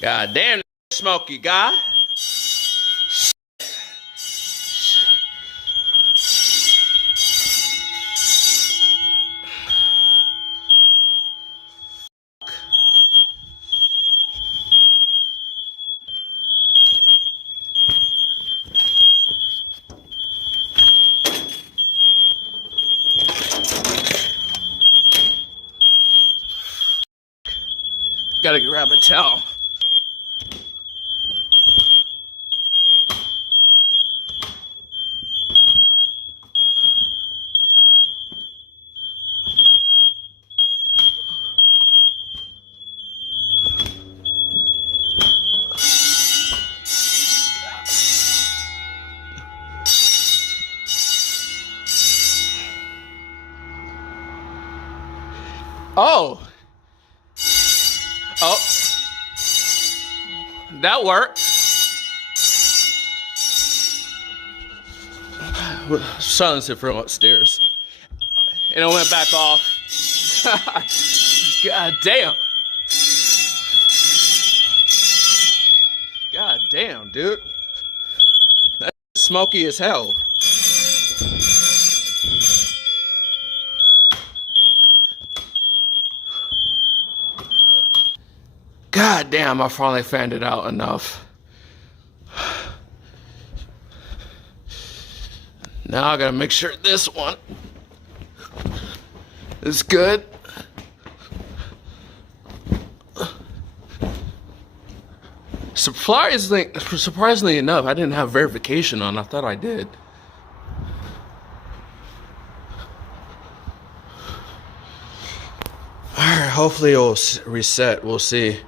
God damn, smoky guy. Gotta grab a towel. Oh. Oh. That worked. Silence it from upstairs. And it went back off. God damn. God damn, dude. That's smoky as hell. God damn, I finally fanned it out enough. Now I gotta make sure this one is good. Surprisingly enough, I didn't have verification on. I thought I did. Alright, hopefully it'll reset. We'll see.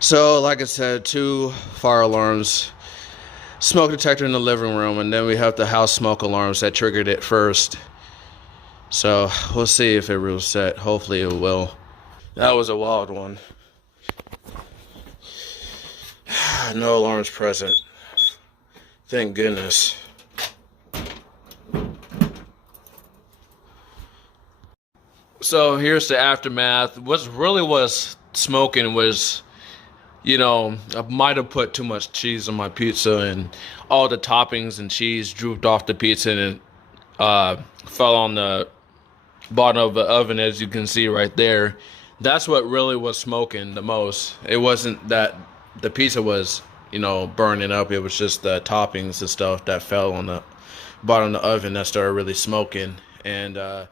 So, like I said, 2 fire alarms, smoke detector in the living room, and then we have the house smoke alarms that triggered it first. So, we'll see if it will set. Hopefully it will. That was a wild one. No alarms present. Thank goodness. So, here's the aftermath. What really was smoking was, I might have put too much cheese on my pizza, and all the toppings and cheese drooped off the pizza, and it fell on the bottom of the oven, as you can see right there. That's what really was smoking the most. It wasn't that the pizza was, burning up. It was just the toppings and stuff that fell on the bottom of the oven that started really smoking. And